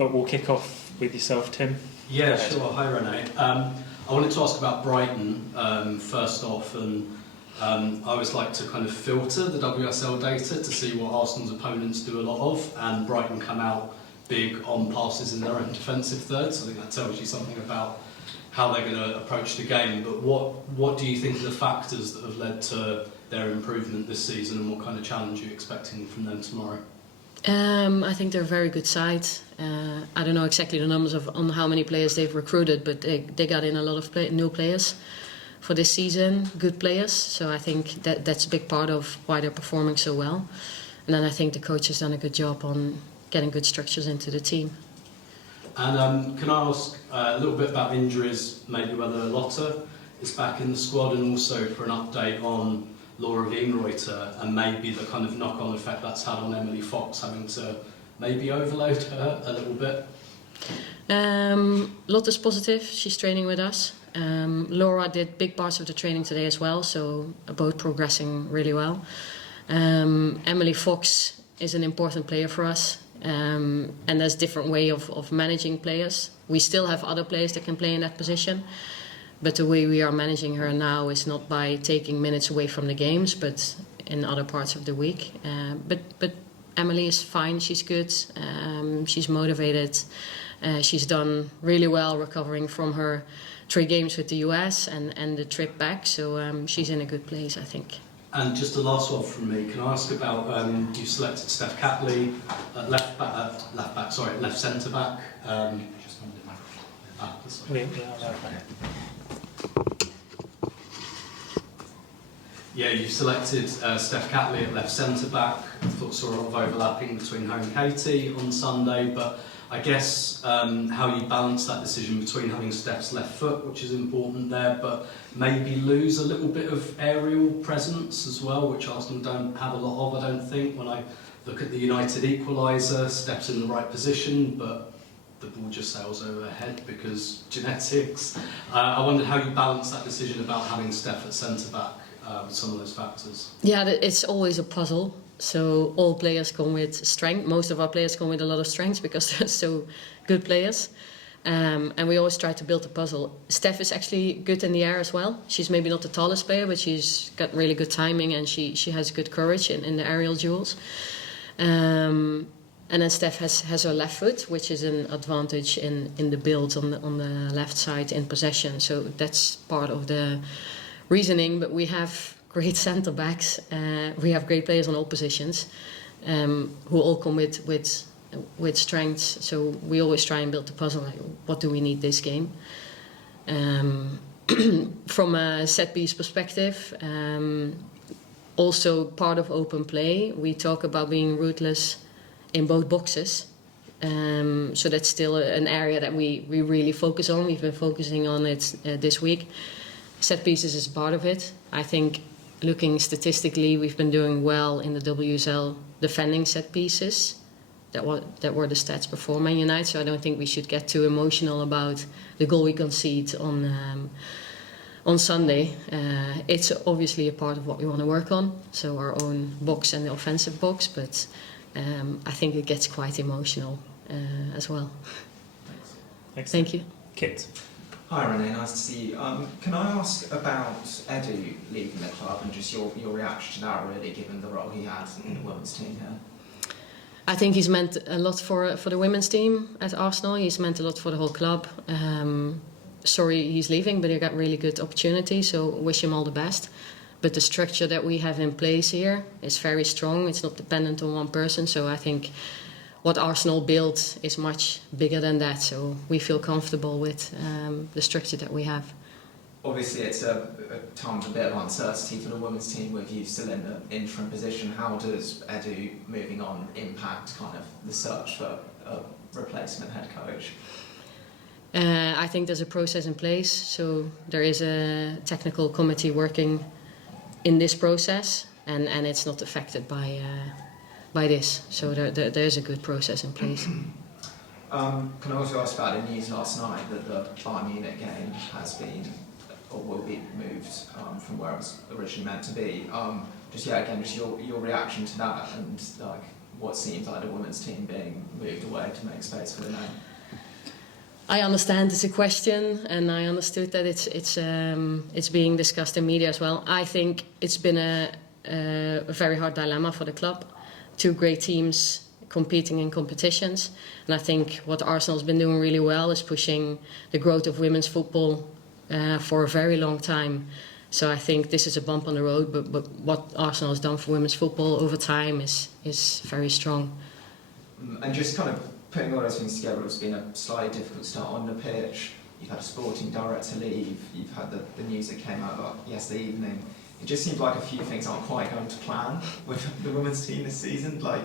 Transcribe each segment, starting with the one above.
but we'll kick off with yourself, Tim. Yeah, sure. Hi, Renee. I wanted to ask about Brighton first off, and I always like to kind of filter the WSL data to see what Arsenal's opponents do a lot of, and Brighton come out big on passes in their own defensive third, so I think that tells you something about how they're going to approach the game. But what do you think are the factors that have led to their improvement this season, and what kind of challenge are you expecting from them tomorrow? I think they're a very good side. I don't know exactly the numbers on how many players they've recruited, but they got in a lot of new players for this season, good players. So I think that's a big part of why they're performing so well. And then I think the coach has done a good job on getting good structures into the team. And can I ask a little bit about injuries, maybe whether Lotta is back in the squad, and also for an update on Laura Wienreuter and maybe the kind of knock-on effect that's had on Emily Fox, having to maybe overload her a little bit? Lotta's positive, she's training with us. Laura did big parts of the training today as well, so both progressing really well. Emily Fox is an important player for us, and there's a different way of managing players. We still have other players that can play in that position, but the way we are managing her now is not by taking minutes away from the games, but in other parts of the week. But Emily is fine, she's good, she's motivated, she's done really well recovering from her 3 games with the US and the trip back, so she's in a good place, I think. And just a last one from me. Can I ask about you selected Steph Catley at left centre back. Yeah, you've selected Steph Catley at left centre back. I thought saw a lot of overlapping between her and Katie on Sunday, but I guess how you balance that decision between having Steph's left foot, which is important there, but maybe lose a little bit of aerial presence as well, which Arsenal don't have a lot of, I don't think. When I look at the United equaliser, Steph's in the right position, but the ball just sails over her head because genetics. I wondered how you balance that decision about having Steph at centre-back with some of those factors. Yeah, it's always a puzzle. So all players come with strength. Most of our players come with a lot of strengths because they're so good players. And we always try to build a puzzle. Steph is actually good in the air as well. She's maybe not the tallest player, but she's got really good timing and she has good courage in the aerial duels. And then Steph has her left foot, which is an advantage in the build on the left side in possession. So that's part of the reasoning. But we have great centre backs. We have great players on all positions who all come with strengths. So we always try and build the puzzle. Like, what do we need this game? From a set piece perspective, also part of open play, we talk about being ruthless in both boxes. So that's still an area that we really focus on. We've been focusing on it this week. Set pieces is part of it. I think looking statistically, we've been doing well in the WSL defending set pieces. That were the stats before Man United, so I don't think we should get too emotional about the goal we concede on Sunday. It's obviously a part of what we want to work on, so our own box and the offensive box, but I think it gets quite emotional as well. Thanks. Thank you. Kit. Hi Renee, nice to see you. Can I ask about Edu leaving the club and just your reaction to that, really, given the role he had in the women's team here? I think he's meant a lot for the women's team at Arsenal. He's meant a lot for the whole club. Sorry he's leaving, but he got really good opportunity, so wish him all the best. But the structure that we have in place here is very strong. It's not dependent on one person, so I think what Arsenal built is much bigger than that, so we feel comfortable with the structure that we have. Obviously it's a time of a bit of uncertainty for the women's team with you still in the interim position. How does Edu moving on impact kind of the search for a replacement head coach? I think there's a process in place, so there is a technical committee working in this process, and it's not affected by this, so there's a good process in place. Can I also ask about the news last night that the Bayern Munich game has been or will be moved from where it was originally meant to be? Just your reaction to that, and like what seems like the women's team being moved away to make space for the men? I understand it's a question, and I understood that it's being discussed in media as well. I think it's been a very hard dilemma for the club. Two great teams competing in competitions, and I think what Arsenal's been doing really well is pushing the growth of women's football for a very long time. So I think this is a bump on the road, but what Arsenal has done for women's football over time is very strong. And just kind of putting all those things together, it's been a slightly difficult start on the pitch. You've had a sporting director leave, you've had the news that came out yesterday evening. It just seems like a few things aren't quite going to plan with the women's team this season. Like,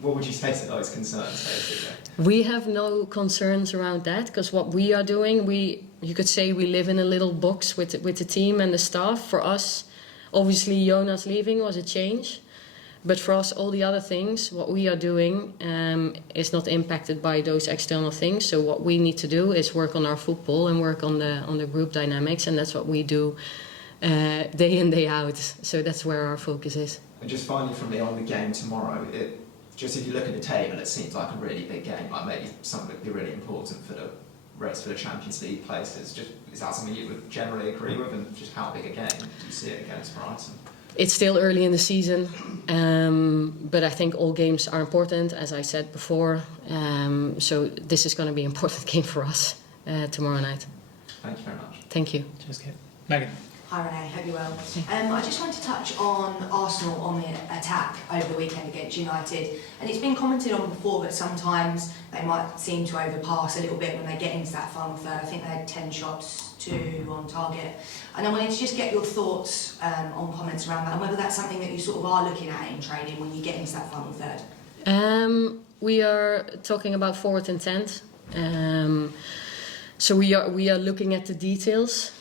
what would you say to those concerns, basically? We have no concerns around that, because what we are doing, you could say we live in a little box with the team and the staff. For us, obviously Jonas leaving was a change, but for us all the other things, what we are doing is not impacted by those external things. So what we need to do is work on our football and work on the group dynamics, and that's what we do day in, day out. So that's where our focus is. And just finally from me on the game tomorrow, just if you look at the table, it seems like a really big game, like maybe something that would be really important for the race for the Champions League places. Is that something you would generally agree with, and just how big a game do you see it against Brighton? It's still early in the season, but I think all games are important, as I said before. So this is going to be an important game for us tomorrow night. Thank you very much. Thank you. Cheers, Kate. Megan. Hi Renee, hope you're well. I just wanted to touch on Arsenal on the attack over the weekend against United, and it's been commented on before that sometimes they might seem to overpass a little bit when they get into that final third. I think they had 10 shots, 2 on target, and I wanted to just get your thoughts on comments around that, and whether that's something that you sort of are looking at in training when you get into that final third. We are talking about forward intent, so we are looking at the details.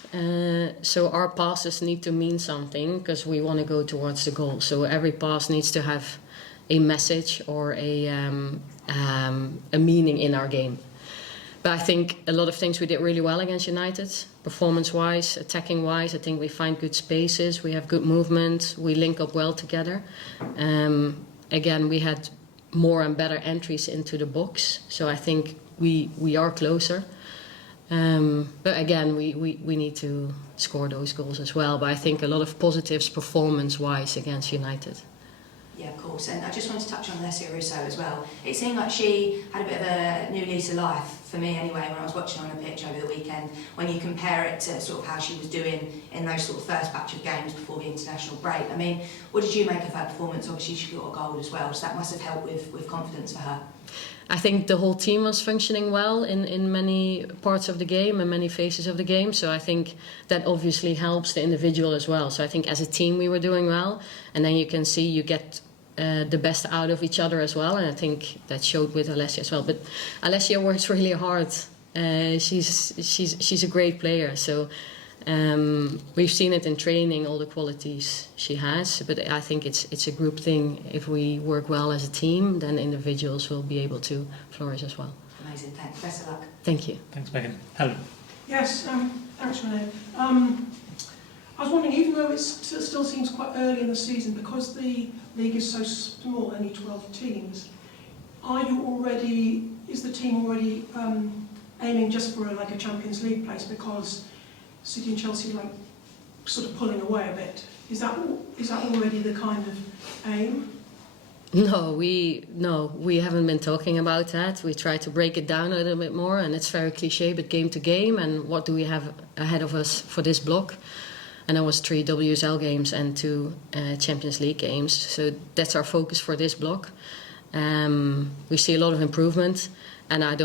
So our passes need to mean something, because we want to go towards the goal. So every pass needs to have a message or a meaning in our game. But I think a lot of things we did really well against United, performance-wise, attacking-wise. I think we find good spaces, we have good movement, we link up well together. Again, we had more and better entries into the box, so I think we are closer. But again, we need to score those goals as well. But I think a lot of positives performance-wise against United. Yeah, of course. And I just wanted to touch on Alessia Russo as well. It seemed like she had a bit of a new lease of life, for me anyway, when I was watching on the pitch over the weekend, when you compare it to sort of how she was doing in those sort of first batch of games before the international break. I mean, what did you make of her performance? Obviously she got a goal as well, so that must have helped with confidence for her. I think the whole team was functioning well in many parts of the game and many phases of the game. So I think that obviously helps the individual as well. So I think as a team we were doing well. And then you can see you get the best out of each other as well. And I think that showed with Alessia as well. But Alessia works really hard. She's a great player. So we've seen it in training, all the qualities she has, but I think it's a group thing. If we work well as a team, then individuals will be able to flourish as well. Amazing, thanks. Best of luck. Thank you. Thanks, Megan. Helen. Yes, thanks Renee. I was wondering, even though it still seems quite early in the season, because the league is so small, only 12 teams, is the team already aiming just for a Champions League place, because City and Chelsea sort of pulling away a bit? Is that already the kind of aim? No, we haven't been talking about that. We try to break it down a little bit more, and it's very cliche, but game to game, and what do we have ahead of us for this block? And that was 3 WSL games and 2 Champions League games. So that's our focus for this block. We see a lot of improvement, and I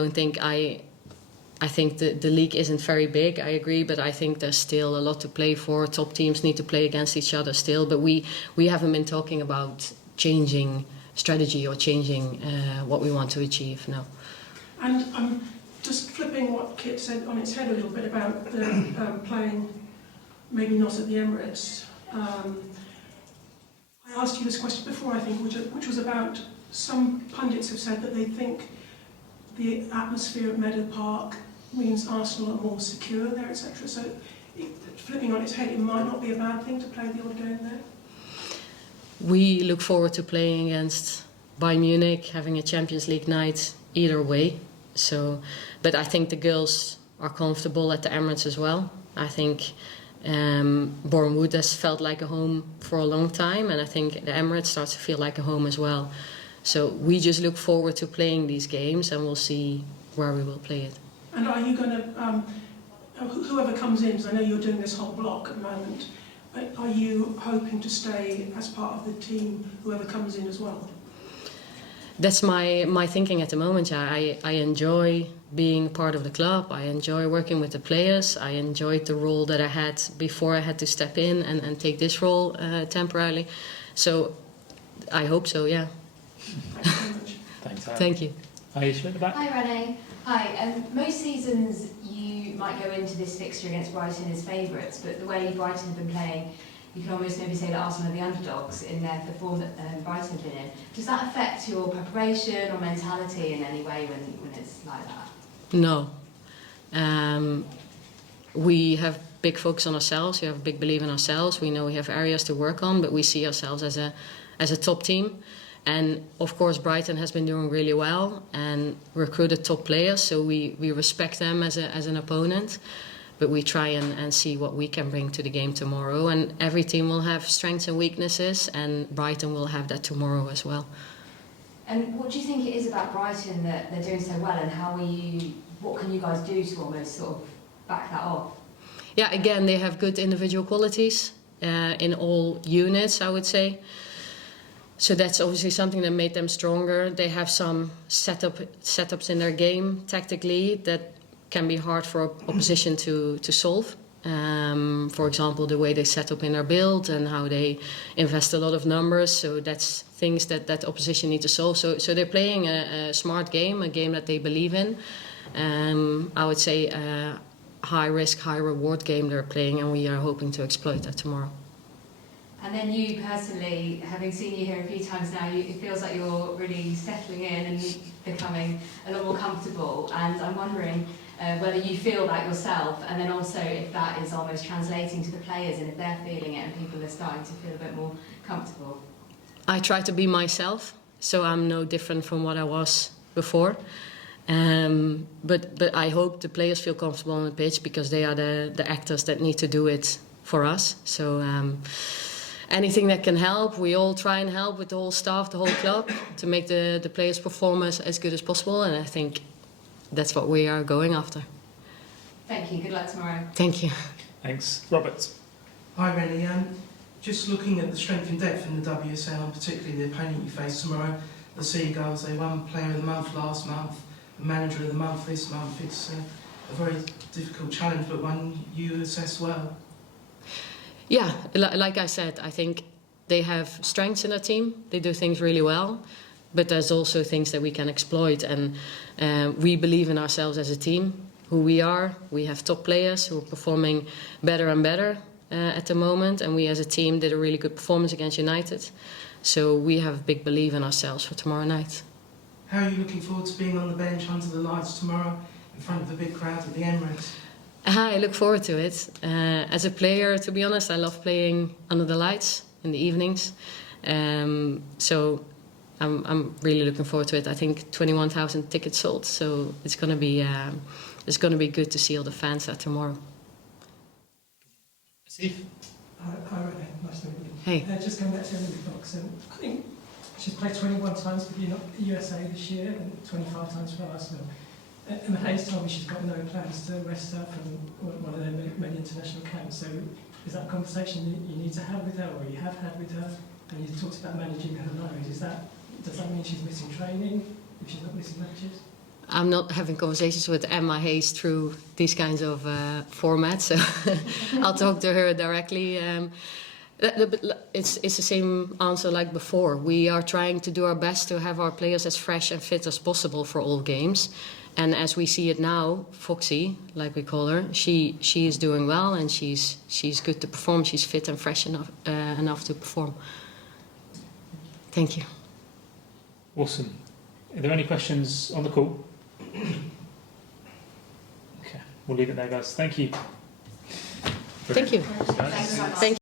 think the league isn't very big, I agree, but I think there's still a lot to play for. Top teams need to play against each other still, but we haven't been talking about changing strategy or changing what we want to achieve, no. And just flipping what Kit said on its head a little bit about the playing, maybe not at the Emirates. I asked you this question before, I think, which was about, some pundits have said that they think the atmosphere at Meadow Park means Arsenal are more secure there, etc. So, flipping on its head, it might not be a bad thing to play the odd game there. We look forward to playing against Bayern Munich, having a Champions League night either way. So, but I think the girls are comfortable at the Emirates as well. I think Bournemouth has felt like a home for a long time, and I think the Emirates starts to feel like a home as well. So we just look forward to playing these games, and we'll see where we will play it. And are you going to, whoever comes in, because I know you're doing this whole block at the moment, are you hoping to stay as part of the team, whoever comes in as well? That's my thinking at the moment. Yeah. I enjoy being part of the club. I enjoy working with the players. I enjoyed the role that I had before I had to step in and take this role temporarily. So I hope so, yeah. Thank you very much. Thanks, Aaron. Thank you. Aisha at the back. Hi Renee. Hi. Most seasons you might go into this fixture against Brighton as favourites, but the way Brighton have been playing, you can almost maybe say that Arsenal are the underdogs in the form that Brighton have been in. Does that affect your preparation or mentality in any way when it's like that? No. We have big focus on ourselves. We have a big belief in ourselves. We know we have areas to work on, but we see ourselves as a top team. And of course, Brighton has been doing really well and recruited top players, so we respect them as an opponent. But we try and see what we can bring to the game tomorrow. And every team will have strengths and weaknesses, and Brighton will have that tomorrow as well. And what do you think it is about Brighton that they're doing so well, and what can you guys do to almost sort of back that off? Yeah, again, they have good individual qualities in all units, I would say. So that's obviously something that made them stronger. They have some setups in their game tactically that can be hard for opposition to solve. For example, the way they set up in their build and how they invest a lot of numbers. So that's things that opposition need to solve. So they're playing a smart game, a game that they believe in. I would say a high risk, high reward game they're playing, and we are hoping to exploit that tomorrow. And then you personally, having seen you here a few times now, it feels like you're really settling in and becoming a lot more comfortable. And I'm wondering whether you feel that yourself, and then also if that is almost translating to the players and if they're feeling it and people are starting to feel a bit more comfortable. I try to be myself, so I'm no different from what I was before. But I hope the players feel comfortable on the pitch, because they are the actors that need to do it for us. So anything that can help, we all try and help with the whole staff, the whole club, to make the players' performance as good as possible. And I think that's what we are going after. Thank you. Good luck tomorrow. Thank you. Thanks. Robert. Hi Rennie, just looking at the strength and depth in the WSL, and particularly the opponent you face tomorrow, the Seagulls. They won Player of the Month last month, Manager of the Month this month. It's a very difficult challenge, but one you assess well. Yeah, like I said, I think they have strengths in their team. They do things really well, but there's also things that we can exploit, and we believe in ourselves as a team, who we are. We have top players who are performing better and better at the moment, and we as a team did a really good performance against United. So we have a big belief in ourselves for tomorrow night. How are you looking forward to being on the bench under the lights tomorrow in front of the big crowd at the Emirates? I look forward to it. As a player, to be honest, I love playing under the lights in the evenings. So I'm really looking forward to it. I think 21,000 tickets sold, so it's going to be good to see all the fans there tomorrow. Steve. Hi Renee, nice to meet you. Hey. Just going back to Emily Fox, I think she's played 21 times for the USA this year and 25 times for Arsenal. Emma Hayes told me she's got no plans to rest her from one of their many international camps. So is that a conversation you need to have with her, or you have had with her? And you talked about managing her load. Does that mean she's missing training if she's not missing matches? I'm not having conversations with Emma Hayes through these kinds of formats, so I'll talk to her directly. It's the same answer like before. We are trying to do our best to have our players as fresh and fit as possible for all games. And as we see it now, Foxy, like we call her, she is doing well, and she's good to perform. She's fit and fresh enough to perform. Thank you. Awesome. Are there any questions on the call? Okay, we'll leave it there, guys. Thank you. Thank you. Thanks. Thank you.